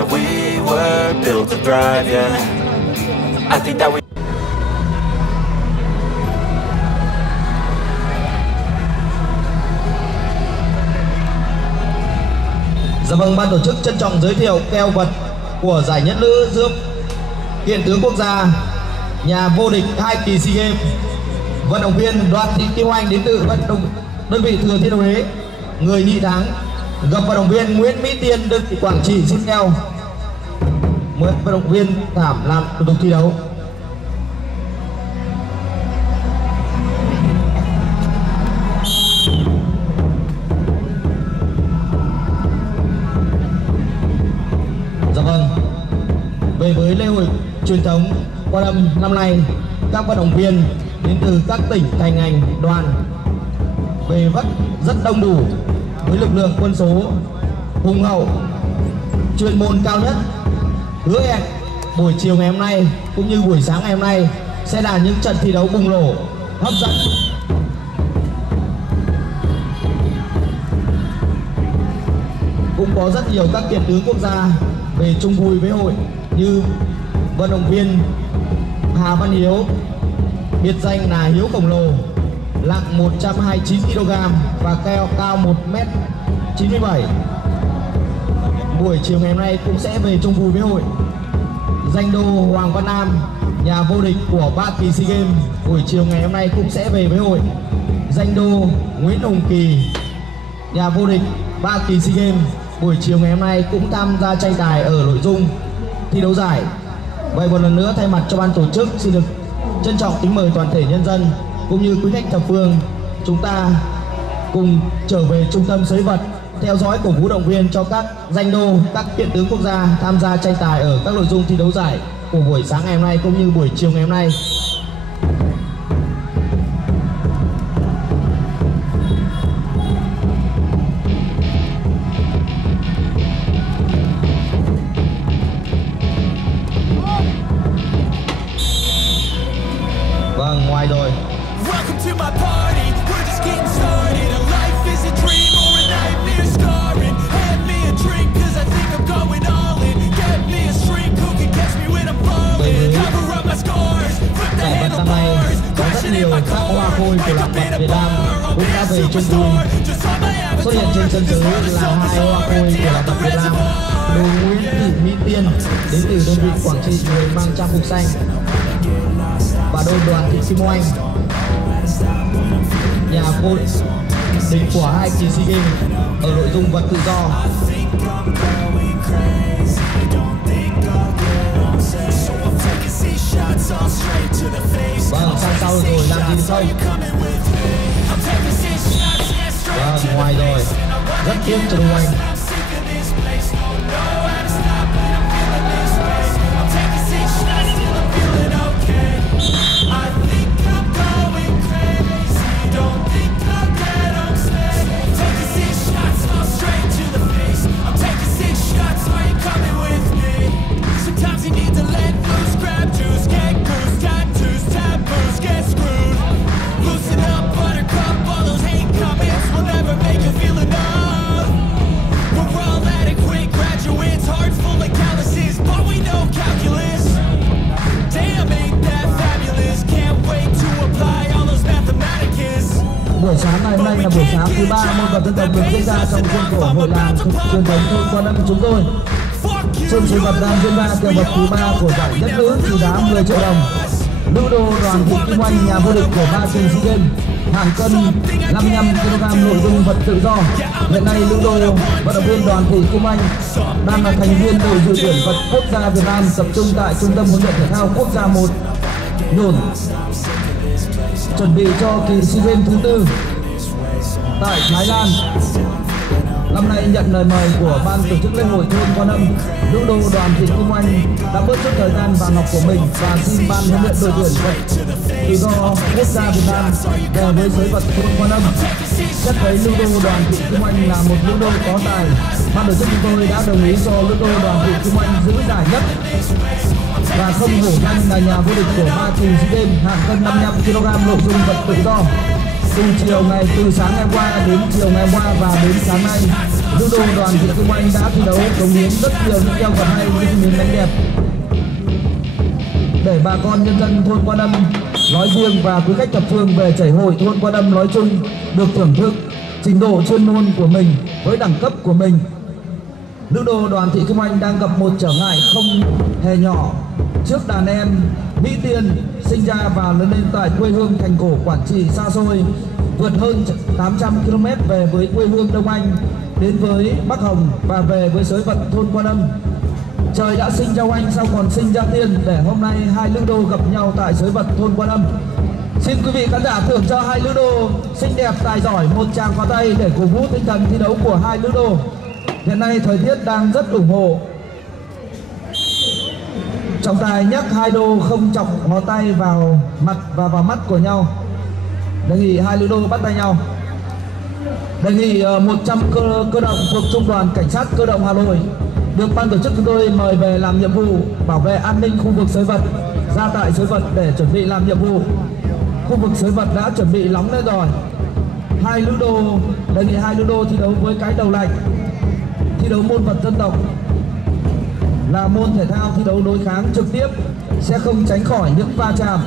that we were built to thrive, yeah. I think that we Dạ vâng, ban tổ chức trân trọng giới thiệu keo vật của giải nhất nữ giữa hiện tướng quốc gia, nhà vô địch 2 kỳ SEA Games, vận động viên Đoàn Thị Kim Anh đến từ đơn vị Thừa Thiên Huế, người đi thắng gặp vận động viên Nguyễn Mỹ Tiên đơn vị Quảng Trị xin keo. Mời vận động viên cảm lạc của cuộc thi đấu. Chuyên môn cao nhất, hứa hẹn buổi chiều ngày hôm nay cũng như buổi sáng ngày hôm nay sẽ là những trận thi đấu bùng nổ hấp dẫn. Cũng có rất nhiều các tiêu chí quốc gia về chung vui với hội như vận động viên Hà Văn Hiếu, biệt danh là đứa khổng lồ, nặng 129 kg và cao 1m97. Buổi chiều ngày nay cũng sẽ về chung vui với hội danh đô Hoàng Văn Nam, nhà vô địch của 3 kỳ SEA Games. Buổi chiều ngày hôm nay cũng sẽ về với hội danh đô Nguyễn Hồng Kỳ, nhà vô địch 3 kỳ SEA Games. Buổi chiều ngày hôm nay cũng tham gia tranh tài ở nội dung thi đấu giải. Vậy một lần nữa thay mặt cho ban tổ chức xin được trân trọng kính mời toàn thể nhân dân cũng như quý khách thập phương chúng ta cùng trở về trung tâm sới vật theo dõi cổ vũ động viên cho các danh đô, các kiện tướng quốc gia tham gia tranh tài ở các nội dung thi đấu giải từ buổi sáng ngày mai cũng như buổi chiều ngày mai. Don't know how to stop when I'm feeling this way, so I'm taking 6 shots till I'm feeling okay. I think I'm going crazy, don't think I'll get upset, so I'm taking 6 shots all straight to the face. I'm taking 6 shots, are you coming with me? I'm taking 6 shots, yeah, straight to the face, and I'm running get lost and I'm sick of this place. Don't know how to stop when I'm feeling this way. I'm taking 6 shots till I'm feeling okay. I think tập trung tại trung tâm huấn luyện quốc gia 1 Nhổn chuẩn bị cho kỳ SEA Games thứ 4 tại Thái Bình. Năm nay nhận lời mời của ban tổ chức shots all straight to the face. I'm taking 6 shots, are you coming with me? I'm taking 6 shots, yeah, straight to the face. And I wanna get lost, I'm sick of this place. Don't know how to stop when I'm feeling this way. I'm taking 6 shots till I'm feeling okay. I think I'm going crazy, don't think I'll get upset. I'm taking 6 shots all straight to the face. I'm taking 6 shots, are you hội thôn Quan Âm nói chung được thưởng thức trình độ chuyên môn của mình với đẳng cấp của mình. Lữ đồ Đoàn Thị Kim Anh đang gặp một trở ngại không hề nhỏ trước đàn em Mỹ Tiên sinh ra và lớn lên tại quê hương thành cổ Quảng Trị xa xôi, vượt hơn 800 km về với quê hương Đông Anh, đến với Bắc Hồng và về với số phận thôn Quan Âm. Trời đã sinh cho anh xong còn sinh ra Tiên để hôm nay hai lữ đồ gặp nhau tại số phận thôn Quan Âm. Xin quý vị cũng đã thưởng cho hai lữ đồ xinh đẹp tài giỏi một tràng pháo tay để cổ vũ tinh thần thi đấu của hai lữ đồ. Hiện nay thời tiết đang rất ủng hộ. Trọng tài nhắc hai đô không chọc ngón tay vào mặt và vào mắt của nhau. Đây hai đô bắt tay nhau. Đề nghị 100 cơ động thuộc trung đoàn cảnh sát cơ động Hà Nội được ban tổ chức chúng tôi mời về làm nhiệm vụ bảo vệ an ninh khu vực sinh vật, gia tạo sinh vật để chuẩn bị làm nhiệm vụ. Khu vực sinh vật đã chuẩn bị nóng lên rồi. Hai judo thi đấu với cái đầu lạnh, thi đấu môn tập dân tộc là môn thể thao thi đấu đối kháng trực tiếp, sẽ không tránh khỏi những va chạm.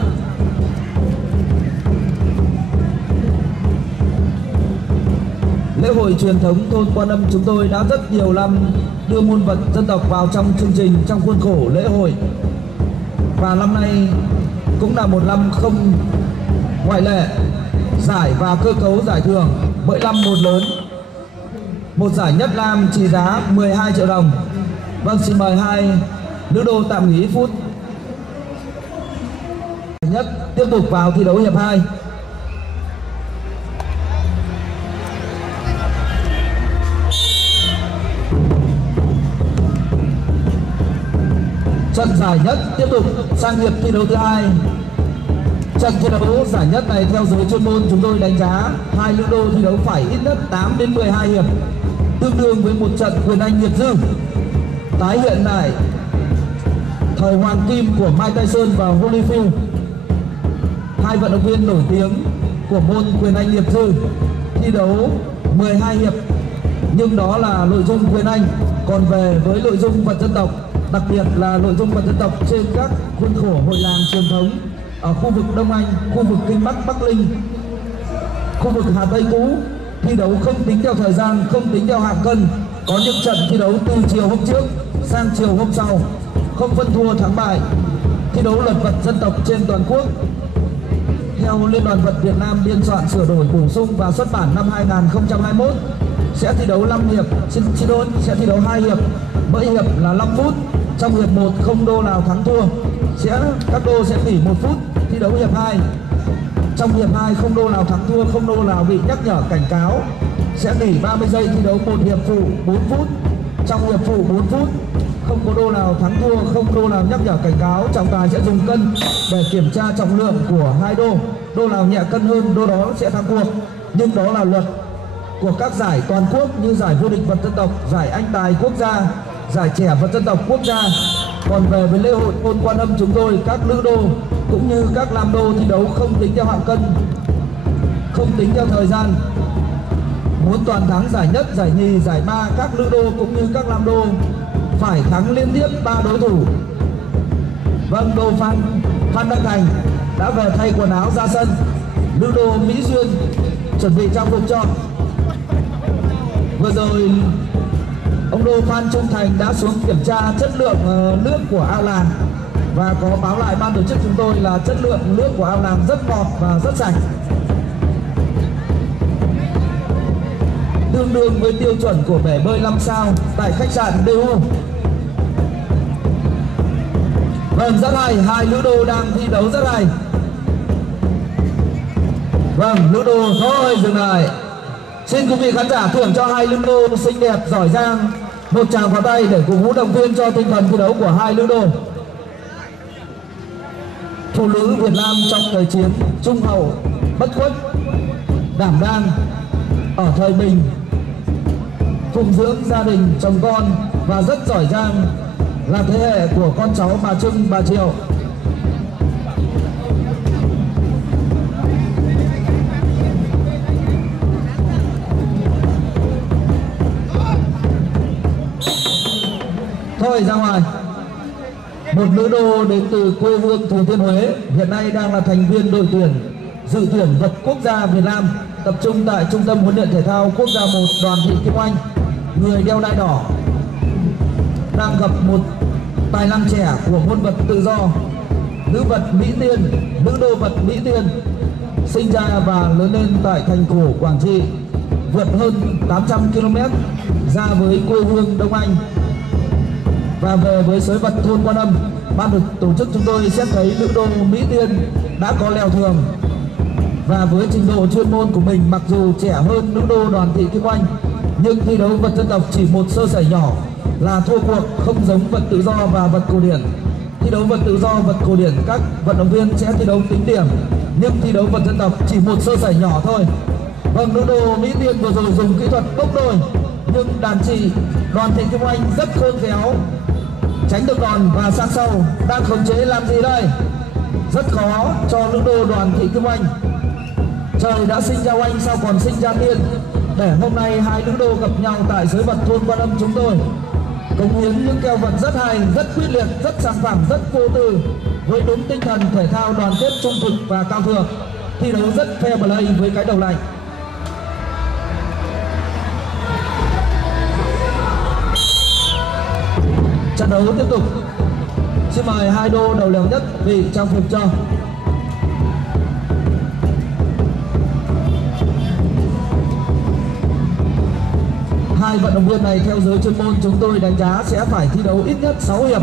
Lễ hội truyền thống thôn Quan Âm chúng tôi đã rất nhiều năm đưa môn vật dân tộc vào trong chương trình trong khuôn khổ lễ hội, và năm nay cũng là một năm không ngoại lệ. Giải và cơ cấu giải thưởng mỗi năm một lớn, một giải nhất lang trị giá 12 triệu đồng. Vâng, xin mời hai lữ đồ tạm nghỉ phút nhất tiếp tục vào thi đấu hiệp 2. Trận giải nhất tiếp tục sang hiệp thi đấu thứ 2. Trận thi đấu giải nhất này theo số chuyên môn chúng tôi đánh giá hai lữ đồ thi đấu phải 8 đến 12 hiệp, tương đương với một trận quyền Anh Nhật Dư tái hiện lại thời hoàng kim của Phan Thanh Sơn và Holyfield, hai vận động viên nổi tiếng của môn quyền Anh Nhật Dư, thi đấu 12 hiệp, nhưng đó là nội dung quyền Anh. Còn về với nội dung vật dân tộc, đặc biệt là nội dung vật dân tộc trên các khuôn khổ hội làng truyền thống ở khu vực Đông Anh, khu vực Kinh Bắc Bắc Ninh, khu vực Hà Tây Cũ, thi đấu không tính theo thời gian, không tính theo hạng cân, có những trận thi đấu từ chiều hôm trước sang chiều hôm sau, không phân thua thắng bại, thi đấu là vật dân tộc trên toàn quốc. Theo Hội Liên đoàn Việt Nam biên soạn sửa đổi bổ sung và xuất bản năm 2021 sẽ thi đấu 5 hiệp, sẽ thi đấu 2 hiệp, mỗi hiệp là 5 phút. Trong hiệp 1 không đô nào thắng thua, các đô sẽ nghỉ 1 phút thi đấu hiệp 2. Trong hiệp 2 không đô nào thắng thua, không đô nào bị nhắc nhở cảnh cáo, sẽ nghỉ 30 giây thi đấu một hiệp phụ 4 phút. Trong hiệp phụ 4 phút không có đô nào thắng thua, không đô nào nhắc nhở cảnh cáo, trọng tài sẽ dùng cân để kiểm tra trọng lượng của hai đô. Đô nào nhẹ cân hơn đô đó sẽ thắng thua. Nhưng đó là luật của các giải toàn quốc, những giải vô địch vật dân tộc, giải cách đài quốc gia, giải trẻ vật dân tộc quốc gia. Còn về với lễ hội thôn Quan Âm chúng tôi, các lữ đồ cũng như các nam đô thi đấu không tính theo hạng cân, không tính theo thời gian. Muốn toàn thắng giải nhất, giải nhì, giải ba, các lữ đồ cũng như các nam đô phải thắng liên tiếp 3 đối thủ. Vâng, Đô Phan Phan Bắc Thành đã về thay quần áo ra sân. Lữ đồ Lý Dương chuẩn bị theo phương chọn. Vừa rồi ông Đô Phan Trung Thành đã xuống kiểm tra chất lượng nước của ao làng và có báo lại ban tổ chức chúng tôi là chất lượng nước của ao làng rất ngọt và rất sạch, tương đương với tiêu chuẩn của bể bơi 5 sao tại khách sạn DU. Vâng, rất hay, hai lữ đồ đang thi đấu rất hay. Vâng, lữ đồ hơi dừng lại. Xin quý vị khán giả thưởng cho hai lữ đồ xinh đẹp giỏi giang một tràng pháo tay để cổ vũ động viên cho tinh thần thi đấu của hai lữ đồ. Phụ nữ Việt Nam trong thời chiến Trung Đông, Bắc Quốc, đảm đang ở Thái Bình, cùng với gia đình chồng con và rất giỏi giang là thế hệ của con cháu bà Trinh, bà Triều. Thôi ra ngoài, một lữ đồ đến từ quê hương Thừa Thiên Huế, hiện nay đang là thành viên đội tuyển Nam tập trung tại trung tâm huấn luyện thể thao quốc gia 1 Đoàn Thị Kim Anh, người đeo đai đỏ, đang gặp một tài năng trẻ của môn vật tự do, nữ vật Mỹ Tiên, mã đôi vật Mỹ Tiên, sinh ra và lớn lên tại thành cổ Quảng Trị, vượt hơn 800 km ra với quê hương Đông Anh. Và về với số phận thôn Quan Âm, ban tổ chức chúng tôi sẽ thấy ô tô Mỹ Tiên đã có lệ thường. Và với trình độ chuyên môn của mình, mặc dù trẻ hơn nữ đô Đoàn Thị Kim Anh, nhưng thi đấu vật dân tộc chỉ một sơ sẩy nhỏ là thua cuộc, không giống vật tự do và vật cổ điển. Thi đấu vật tự do, vật cổ điển các vận động viên sẽ thi đấu tính điểm, nhưng thi đấu vật dân tộc chỉ một sơ sẩy nhỏ thôi. Đội nữ đô Mỹ Tiên vừa rồi dùng kỹ thuật tốt rồi, nhưng đàm trì Đoàn Thị Kim Anh rất khôn khéo, tránh được đòn và sát sau đang khống chế làm thứ này rất khó cho nữ đô Đoàn Thị Kim Anh. Trời đã sinh theo anh sau còn sinh ra tiên, để hôm nay hai nữ đô gặp nhau tại dưới mặt thôn Quan Âm chúng tôi. Cùng những những kèo vật rất hay, rất quyết liệt, rất sẵn sàng, rất vô tư, với đúng tinh thần thể thao đoàn kết trung thực và cao thượng. Thi đấu rất fair và hay với cái đầu này. Trận đấu tiếp tục sẽ bằng hai đôi đầu lần nhất vì trang phục chơi. Hai vận động viên này theo giới chuyên môn chúng tôi đánh giá sẽ phải thi đấu ít nhất 6 hiệp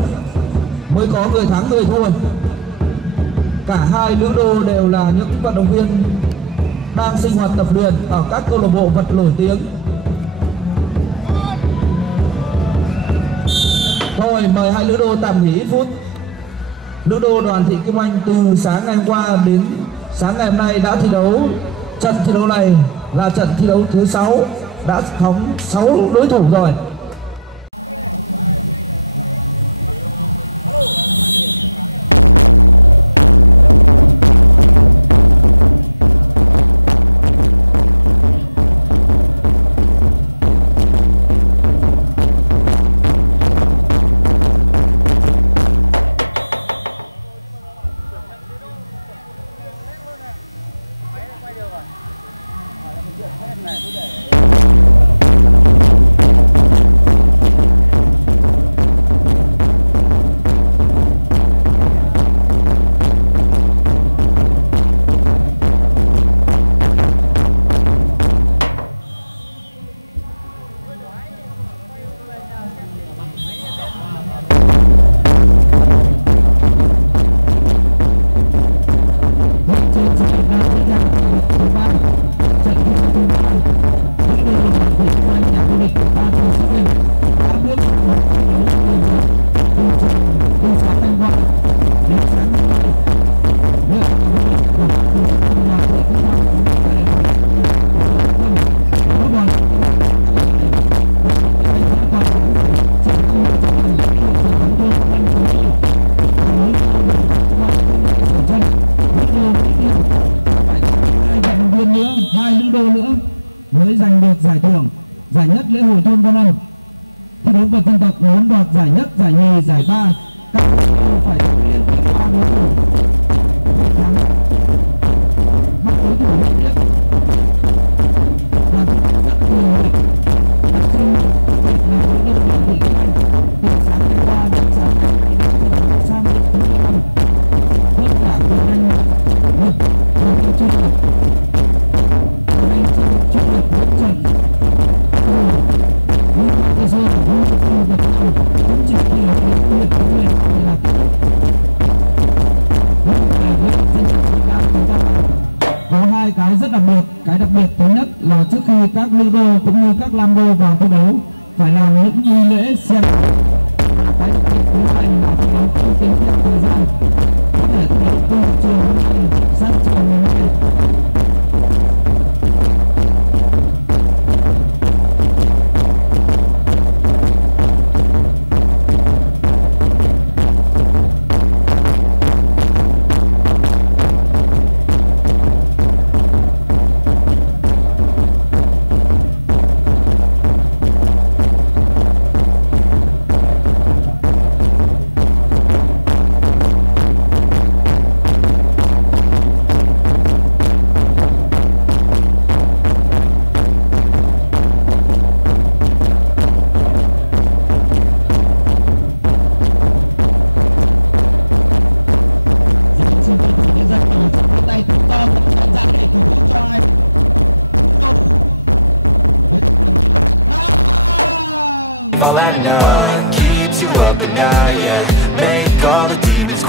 mới có người thắng được thôi. Cả hai video đều là những vận động viên đang sinh hoạt tập luyện ở các câu lạc bộ vật nổi tiếng. Rồi bằng hai đứa tầm 10 phút, nữ đô Đoàn Thị Kim Anh từ sáng ngày qua đến sáng ngày hôm nay đã thi đấu. Trận thi đấu này là trận thi đấu thứ 6, đã thắng 6 đối thủ rồi. Mới giành được giải thưởng giải nhất lễ hội thôn Quan Âm. Thi đấu vật dân tộc muốn đoạt giải nhất, giải nhì, giải ba, các phải liên tiếp 3 đối thủ thắng, mắc đối thủ liên tiếp và rất nhiều người tập trung về đối đầu Đoàn Thị Kim Anh từ sáng ngày qua đến sáng ngày nay đã sang được thứ 5. Tất cả của anh lực và chuyên nghiệp có hai cái rất đặc biệt. Cái đặc biệt thứ nhất là trước khi các nữ đô cũng như các nam đô vào thi đấu phải làm những nghi lễ xem. Cái đặc biệt thứ hai là thi đấu không tính theo thời gian, có thể thi đấu từ chiều hôm nay sang chiều ngày mai.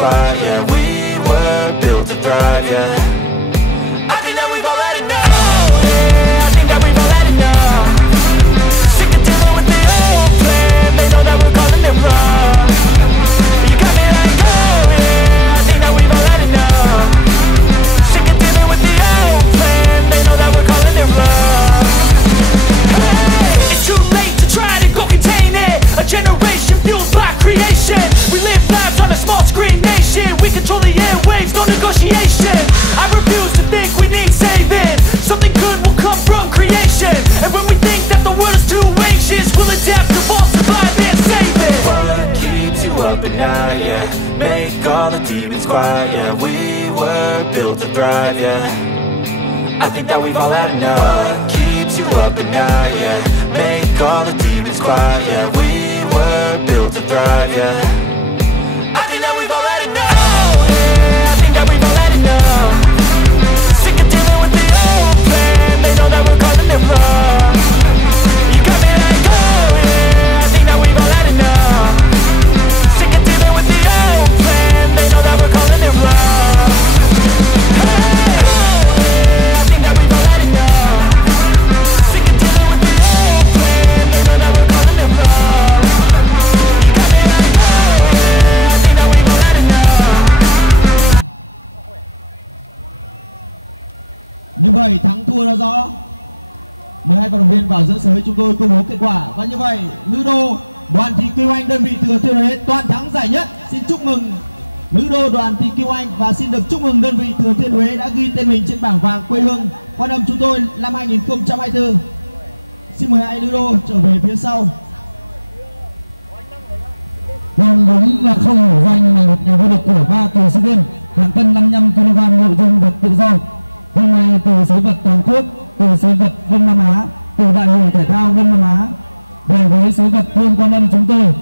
squad, yeah, we were built to thrive, yeah. I think that we've all had enough, yeah, I think that we've all had enough. Sick of dealing with the old plan, they know that we're calling it wrong. You got me like, oh yeah, I think that we've all had enough. Sick of dealing with the old plan, they know that we're calling it wrong. It's too late to try to go contain it. A generation fueled by creation. We live lives on a small screen nation. We control the airwaves, no negotiation. I refuse to think we need saving. Something good will come from creation. And when we think that the world is too anxious, we'll adapt, evolve, survive and save it. What keeps you up at night, yeah? Make all the demons quiet, yeah. We were built to thrive, yeah. I think that we've all had enough. What keeps you up at night, yeah? Make all the demons quiet, yeah. We were built to thrive, yeah. I think that we've all had enough, yeah. I think that we've all had enough. Sick of dealing with the old plan, they know that we're calling it wrong. You got me like, oh yeah, I think that we've all had enough. Sick of dealing with the old plan, they know that we're calling it wrong. Hey, oh yeah, I think that we've all had enough. Sick of dealing with the old plan, they know that we're calling it wrong. You got me like, oh yeah, I think that we've all had enough. Như vậy thắng thua đã rõ. 12 vận động viên vào giữa sới chúng tôi công bố kết quả. Và như vậy nữ đô Đoàn Thị Kim Anh đơn vị Thừa Thiên Huế toàn thắng giải nhất. Xin chúc mừng nữ đô Đoàn Thị Kim Anh và xin được chúc mừng đơn vị Thừa Thiên Huế đã ghi tên mình trên bảng vàng quê hương Quan Âm chúng tôi năm 2024. Xin mời hai nữ đô trở về phía sau. Vâng, đúng là không hổ danh là một nhà vô địch của 3 kỳ SEA Games hạng cân 55 kg nội dung vật tự do. Hôm nay từ sới vật toàn quốc, từ sới vật Đông Nam Á, từ đại hội thể thao Đông Nam Á về với sới vật thôn Quan Âm chúng tôi